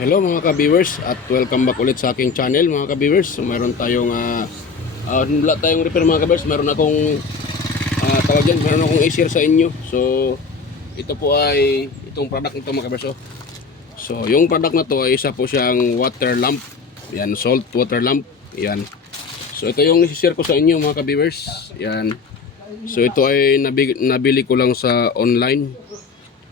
Hello mga ka-viewers at welcome back ulit sa aking channel mga ka-viewers. So mayroon tayong wala tayong repair mga ka-viewers. Meron akong tawag dyan, meron akong i-share sa inyo. So ito po ay itong product nito mga ka-viewers. So yung product na to ay isa po siyang water lamp. Yan, salt water lamp. Yan. So ito yung i-share ko sa inyo mga ka-viewers. Yan. So ito ay nabili ko lang sa online.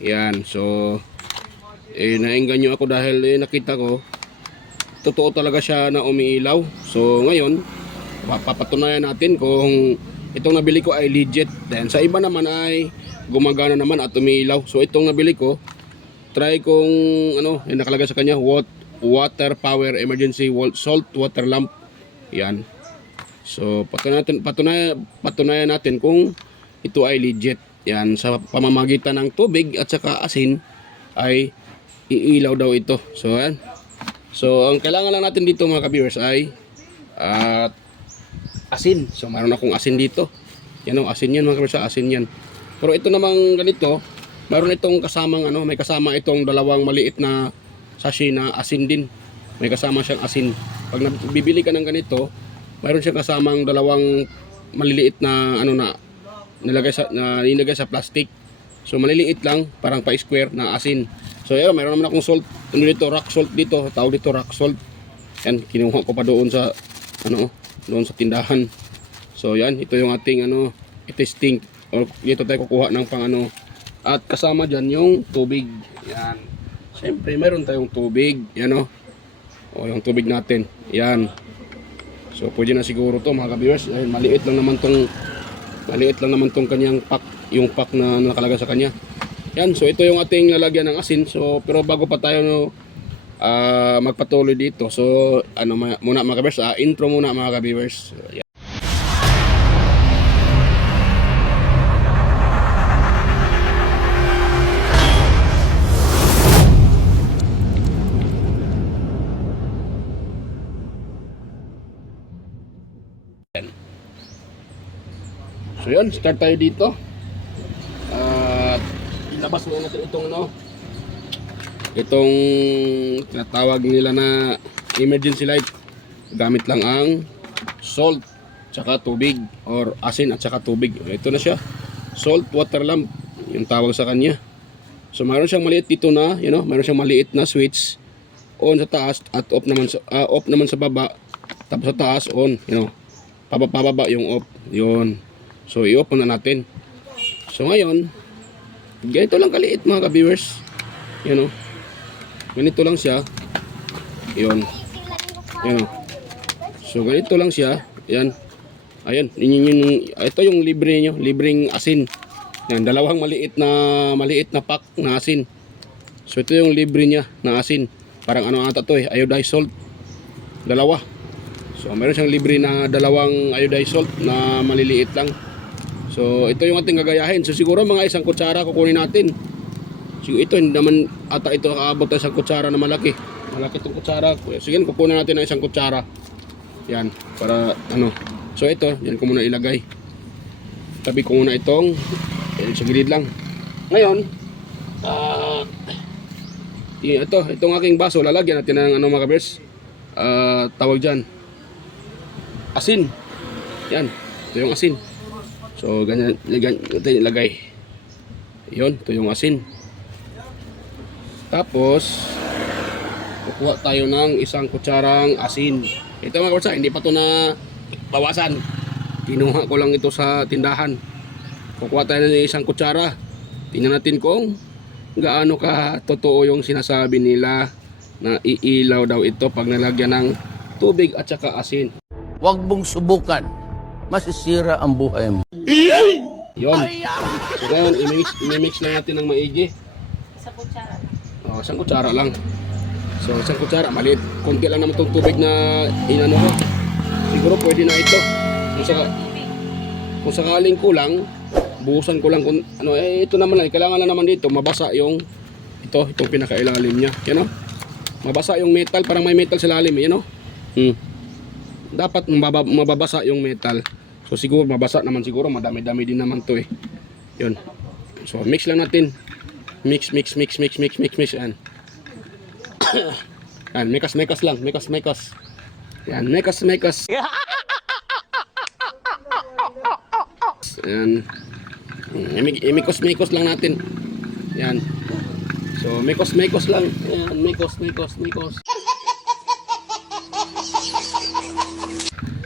Yan. So naengganyo ako dahil nakita ko totoo talaga siya na umiilaw. So ngayon papatunayan natin kung itong nabili ko ay legit. Then sa iba naman ay gumagana naman at umiilaw. So itong nabili ko, try kong yung nakalagay sa kanya, water power emergency salt water lamp. Yan. So patunayan natin kung ito ay legit. Yan, sa pamamagitan ng tubig at saka asin ay iilaw daw ito. So yan. So ang kailangan lang natin dito mga ka-viewers ay asin. So mayroon akong asin dito. Yan o, asin yan mga ka-viewers, asin yan. Pero ito namang ganito, mayroon itong kasamang may kasama itong dalawang maliit na sachet na asin din. May kasama siyang asin. Pag bibili ka ng ganito, mayroon siyang kasamang dalawang maliliit na nilagay sa plastic. So maliliit lang, parang pa-square na asin. So ayun, mayroon naman akong salt, dito, rock salt dito, tawag dito rock salt. Yan, kinuha ko pa doon sa doon sa tindahan. So yan, ito yung ating i-testing. Or dito tayo kukuha ng pang at kasama diyan yung tubig. Yan. Siyempre, meron tayong tubig, yan o. O yung tubig natin. Yan. So pwede na siguro to mga ka-viewers. Ayun, maliit lang naman tong kanyang pack, yung pack na nakalagay sa kanya. Yan, so ito yung ating lalagyan ng asin. So pero bago pa tayo magpatuloy dito, so muna mga ka-viewers, intro muna mga ka-viewers. Yan. So yun, start tayo dito. Ilabas muna natin itong tinatawag nila na emergency light. Gamit lang ang salt tsaka tubig, or asin at tsaka tubig. Ito na siya, salt water lamp yung tawag sa kanya. So mayroon siyang maliit dito na mayroon siyang maliit na switch, on sa taas at off naman sa baba. Tapos sa taas on, pababa yung off. Yun. So i-off na natin. So ngayon, ganito lang kaliit mga ka-viewers. Ganito lang siya. Yun. So ganito lang siya. Yan. Ayan, ito yung libre nyo, libreng asin. Yan, dalawang maliit na pack na asin. So ito yung libre niya na asin. Parang ata to iodized salt. Dalawa. So meron siyang libre na dalawang iodized salt na maliliit lang. So ito yung ating gagayahin. So siguro mga isang kutsara kukunin natin. Siguro ito hindi naman ata ito nakaabot ng isang kutsara na malaki. Malaki itong kutsara. Sige, kukunin natin ng isang kutsara. Yan, para So ito, yan ko muna ilagay. Tabi ko muna itong sa gilid lang. Ngayon, itong aking baso, lalagyan natin ng mga ka-viewers. Tawag dyan, asin. Yan, ito yung asin. So ganyan natin ilagay. Yun, ito yung asin. Tapos kukuha tayo ng isang kutsarang asin. Ito mga kabarsa, hindi pa ito na bawasan. Kinuha ko lang ito sa tindahan. Kukuha tayo ng isang kutsara. Tingnan natin kung gaano ka totoo yung sinasabi nila na iilaw daw ito pag nalagyan ng tubig at saka asin. Huwag mong subukan. Masisira ang buhay mo. Yun. So ngayon, i-mix lang natin ng maigi. Isang kutsara. Isang kutsara lang. So isang kutsara, maliit. Konti lang naman itong tubig na ko. Siguro pwede na ito. Kung sakaling kulang, buhusan ko lang kung ito naman lang. Kailangan lang naman dito, mabasa itong pinakailalim niya. Mabasa yung metal, parang may metal sa lalim. Dapat mababasa yung metal. So siguro mabasa naman siguro, madami-dami din naman to Yun. So mix lang natin. Mix. Yan. Yan, mekas lang, mekas. Yan, mekas. Yan. Imikos lang natin. Yan. So, mekos lang. Yan, mekos.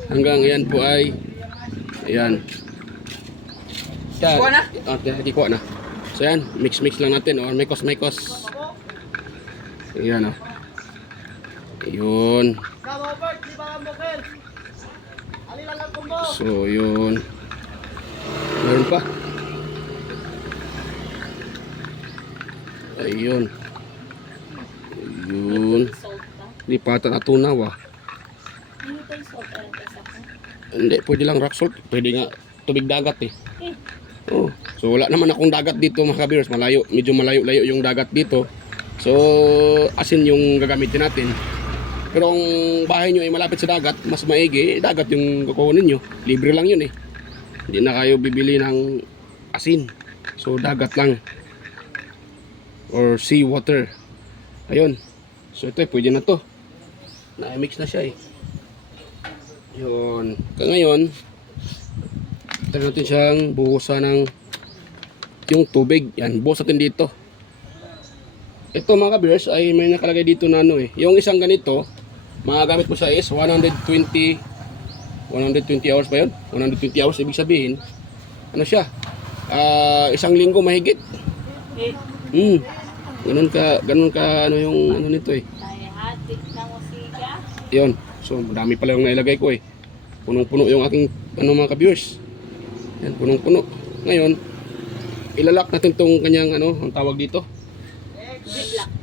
Hanggang yan po ay ayan. Kuha na? Okay, kuha na. So yan, mix lang natin. O, mekos. Ayan o. Yun. So, yun. Meron pa. Ayun. Lipatan at tunaw ah. Hindi, pwede lang rock salt. Pwede nga tubig dagat eh. Oh. So wala naman akong dagat dito mga kabiyers. Malayo, medyo malayo yung dagat dito. So asin yung gagamitin natin. Pero kung bahay nyo ay malapit sa dagat, mas maigi, dagat yung kukunin nyo. Libre lang yun eh. Hindi na kayo bibili ng asin. So dagat lang. Or sea water. Ayun. So ito pwede na to. Na-mix na siya eh. Yun. Ngayon, try natin siyang buhusan ng yung tubig. Yan, buhos natin dito. Ito mga kabiyers ay may nakalagay dito na ano eh. Yung isang ganito, magagamit mo siya is 120 hours ba yun? 120 hours, ibig sabihin, ano siya? Isang linggo mahigit. Ganun ka ano yung ano nito eh. Yun. So, madami pala yung nailagay ko eh. Punong-puno yung aking mga ka-viewers. Yan, punong-puno. Ngayon, ilalak natin tong kanyang ang tawag dito.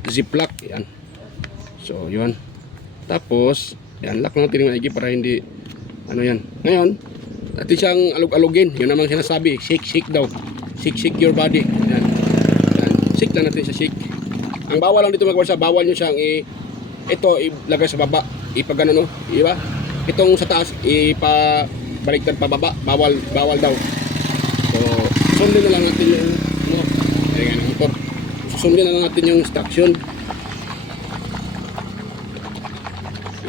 Ziplock. Yan. So, yun. Tapos, yan, lock natin yung maigi para hindi, yan. Ngayon, natin siyang alug-alugin. Yun namang sinasabi. Shake daw. Shake your body. Yan. Yan. Shake na natin sa shake. Ang bawal lang dito magkawal bawal nyo siyang ito ilagay sa baba. Ipag diba? Itong sa taas ipabaliktad pa baba, bawal daw. So, sundin na lang natin yung ayan ang motor. Susundin na lang natin yung instruction.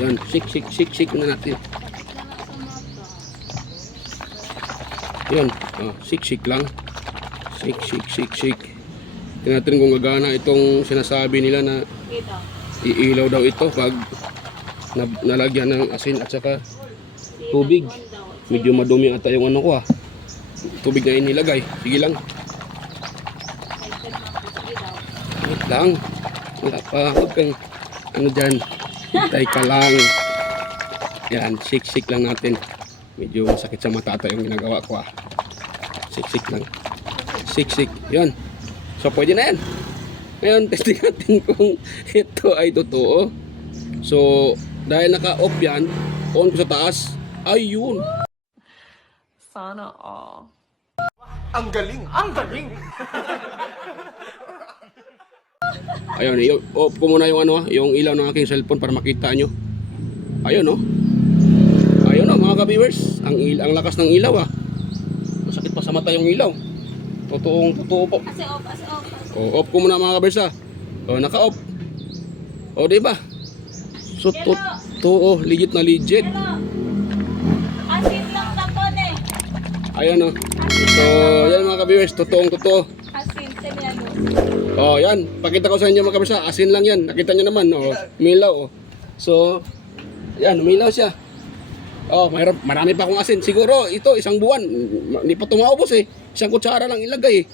Yan, shake na natin. Yan, shake lang. Shake. Tingnan natin kung gagana itong sinasabi nila na iilaw daw ito pag nalagyan ng asin at saka tubig. Medyo madumi ata yung ko tubig na inilagay. Sige lang. Wait lang. Wala pa. Huwag kang dyan. Teka lang. Yan. Shake lang natin. Medyo masakit sa mata ata yung ginagawa ko Shake lang. Shake. Yan. So pwede na yan. Ngayon, testing natin kung ito ay totoo. So, dahil naka-off yan, on ko sa taas, ayun. Sana all. Ang galing! Ayun, off ko muna yung yung ilaw ng aking cellphone para makita nyo. Ayun Ayun mga ka-viewers, ang lakas ng ilaw Masakit pa sa mata yung ilaw. Totoo po. As off. Off ko muna mga ka-viewers naka-off. Diba? So, legit na legit. Asin lang tapon Ayan So, yan mga ka-viewers, totoo. Asin, senelo. Yan. Pakita ko sa inyo mga ka-viewers asin lang yan. Nakita nyo naman, umilaw. So, yan, umilaw siya. Marami pa akong asin. Siguro, ito, isang buwan. Hindi pa tumaubos Isang kutsara lang ilagay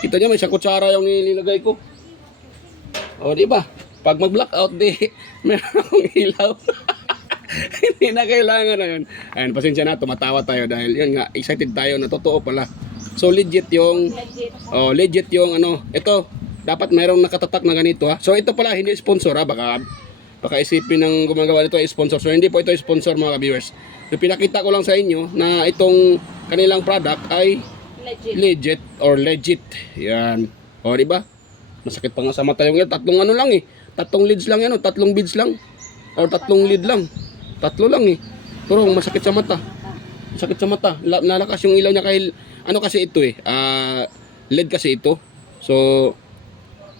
Kita nyo, may isang kutsara yung nilagay ko. Diba? Pag mag-blackout, meron akong ilaw. Hindi na kailangan na yun. Ayan, pasensya na, tumatawa tayo dahil yun nga, excited tayo na totoo pala. So, legit yung ito, dapat mayroong nakatatak na ganito So, ito pala, hindi sponsor Baka isipin ng gumagawa nito ay sponsor. So, hindi po ito sponsor mga viewers. So, pinakita ko lang sa inyo na itong kanilang product ay legit. Yan. Diba? Masakit pa nga sa mata yung tatlong lang tatlong leads lang tatlong beads lang. Or tatlong lead lang. Tatlo lang Pero masakit sa mata. Nalakas yung ilaw niya kahit kasi ito LED kasi ito. So,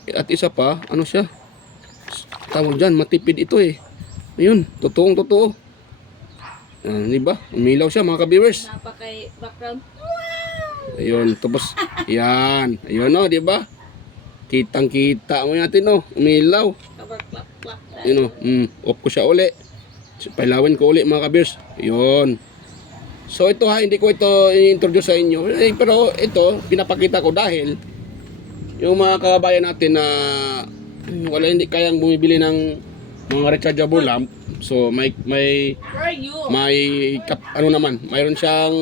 at isa pa, siya? tawag dyan, matipid ito eh. Ayun, totoong totoo. Di ba? Umilaw siya mga ka-viewers. Napakay background. Ayun, tapos, yan. Ayun o, di ba? Kitang-kita mo natin o, umilaw. Kabar-klap-klap. Yun o, off ko siya uli. Pailawin ko uli mga ka-viewers. Ayun. So ito ha, hindi ko ito i-introduce sa inyo. Pero ito, pinapakita ko dahil yung mga kababayan natin na wala hindi kayang bumibili ng mga rechargeable lamp. So may Where are you? ano naman, mayroon siyang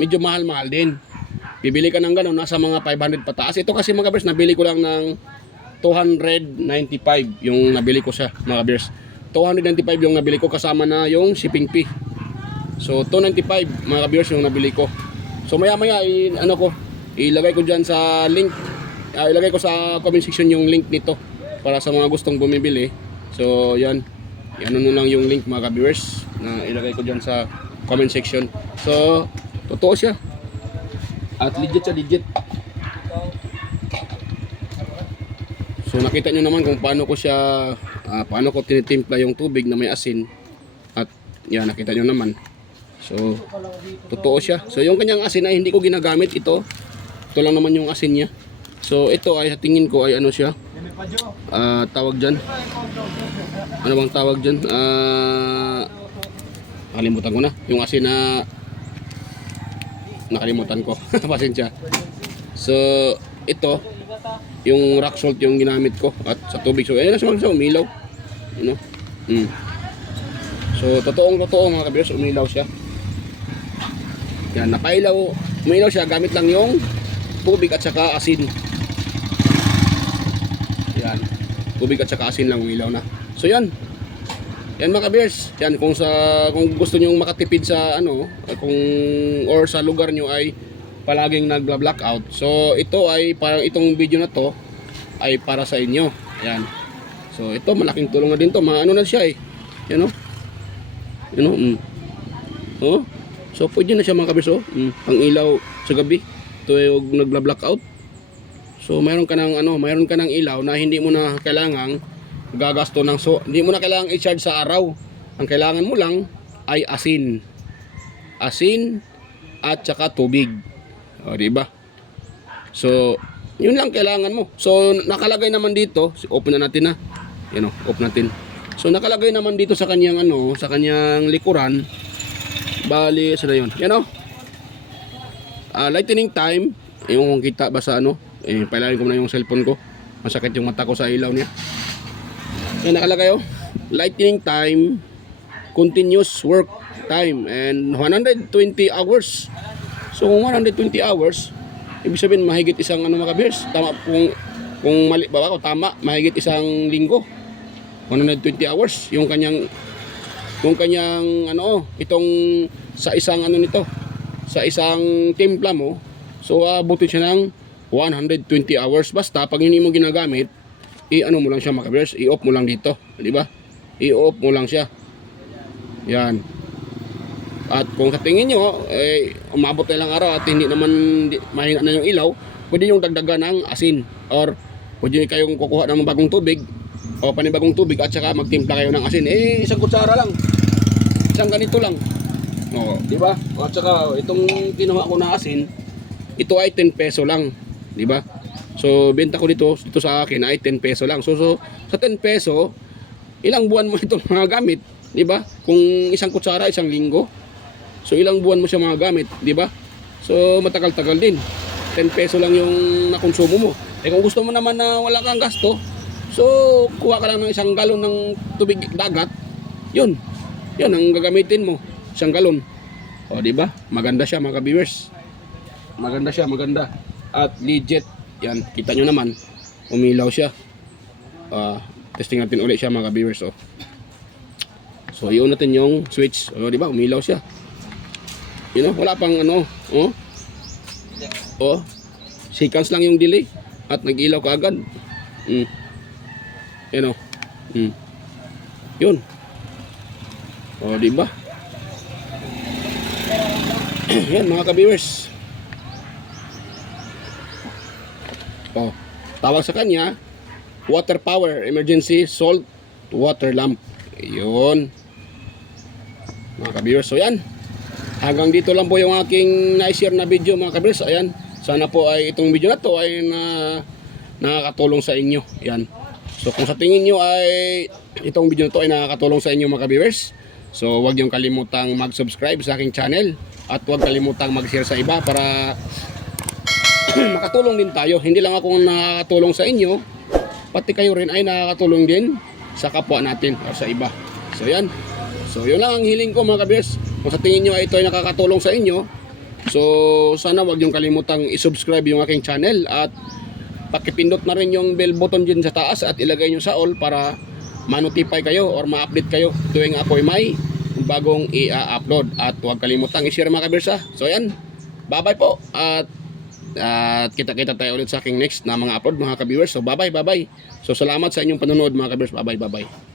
medyo mahal-mahal din. Bibili ka ng gano'n, nasa mga 500 pataas. Ito kasi mga kabers, nabili ko lang ng 295 yung nabili ko siya mga kabers. 295 yung nabili ko kasama na yung shipping fee. So 295 mga kabers yung nabili ko. So maya-maya ilagay ko dyan sa link. Ilagay ko sa comment section yung link nito para sa mga gustong bumibili. So yan. Ano lang yung link mga ka-viewers na ilagay ko dyan sa comment section. So totoo siya. At legit siya, legit. So nakita nyo naman kung paano ko siya paano ko tinitimpla yung tubig na may asin. At yan, nakita nyo naman. So totoo siya. So yung kanyang asin ay hindi ko ginagamit ito. Ito lang naman yung asin niya. So ito ay tingin ko ay ano siya. Tawag dyan. Ano bang tawag dyan? Nakalimutan ko na. Yung asin na nakalimutan ko. Pasensya. So ito yung rock salt yung ginamit ko at sa tubig. So ayun na siya umilaw. You know? So totoo mga kabiyos, umilaw siya. Yan, napailaw. Umilaw siya gamit lang yung tubig at saka asin. Yan. Tubig at saka asin lang umilaw na. So yan. Yan mga kabiyers. Yan kung gusto niyo makatipid sa or sa lugar niyo ay palaging nagla-blackout. So ito ay parang itong video na to ay para sa inyo. Ayan. So ito malaking tulong na din to. Ano na siya eh. Yan o. Oh. So pwede na siya mga kabis pang ilaw sa gabi. Ito ay nagla-blackout. So mayroon ka ng ilaw na hindi mo na kailangang gagasto ng hindi mo na kailangang i-charge sa araw. Ang kailangan mo lang ay asin. Asin at saka tubig. O, di ba? So, yun lang kailangan mo. So, nakalagay naman dito, open na natin na. Yan off natin. So, nakalagay naman dito sa kanyang sa kanyang likuran. Bali, saan na yun? Yan lightening time. Yung kung kita ba sa pailalim ko na yung cellphone ko. Masakit yung mata ko sa ilaw niya. Yan nakalagay lightening time, continuous work time, and 120 hours. So kung 120 hours, ibig sabihin mahigit isang mga kabiyers. Tama kung mali ba ako, tama, mahigit isang linggo. 120 hours yung kanyang itong sa isang nito, sa isang timpla mo. So abutin siya ng 120 hours. Basta pag hindi mo ginagamit, mo lang siya mga kabiyers, i-off mo lang dito, di ba? I-off mo lang siya. Yan. At kung sa tingin nyo, umabot na lang araw at hindi naman mahina na yung ilaw, pwede yung dagdagan ng asin. Or pwede kayong kukuha ng bagong tubig o panibagong tubig at saka magtimpla kayo ng asin. Isang kutsara lang. Isang ganito lang. Di ba? At saka itong kinuha ko na asin, ito ay 10 peso lang. Di ba? So benta ko dito sa akin ay 10 peso lang. So sa 10 peso, ilang buwan mo itong mga gamit? Di ba? Kung isang kutsara, isang linggo. So ilang buwan mo siya mga gamit, di ba? So matagal-tagal din. 10 peso lang yung nakonsumo mo. Kung gusto mo naman na wala kang gasto, so kuha ka lang ng isang galon ng tubig dagat. Yun ang gagamitin mo, isang galon. O di ba? Maganda siya mga ka-viewers. Maganda siya. At legit. Yan, kita nyo naman. Umilaw siya. Testing natin ulit siya mga ka-viewers. So i-on natin yung switch. Di ba? Umilaw siya. Wala pang seconds lang yung delay at nag-ilaw ka agad. Yun. Di ba? Yan mga ka-viewers. Tawag sa kanya water power emergency salt water lamp. Ayun. Mga ka-viewers, so yan. Hanggang dito lang po yung aking na-share na video mga ka-viewers. Ayan. Sana po ay itong video na to ay nakakatulong sa inyo. Yan. So kung sa tingin nyo ay itong video na to ay nakakatulong sa inyo mga ka-viewers, so huwag niyong kalimutang mag-subscribe sa aking channel at huwag kalimutang mag-share sa iba para makatulong din tayo. Hindi lang ako nakakatulong sa inyo, pati kayo rin ay nakakatulong din sa kapwa natin o sa iba. So yan. So yun lang ang hiling ko mga ka-viewers. Kung sa tingin nyo ay ito ay nakakatulong sa inyo, so sana huwag niyong kalimutang i-subscribe yung aking channel at pakipindot na rin yung bell button dyan sa taas at ilagay nyo sa all para ma-notify kayo or ma-update kayo tuwing ako'y may bagong i-upload. At huwag kalimutang i-share mga kabirsa. So yan, bye bye po at kita-kita tayo ulit sa aking next na mga upload mga ka-viewers. So bye bye. So salamat sa inyong panonood mga ka-viewers. Bye bye.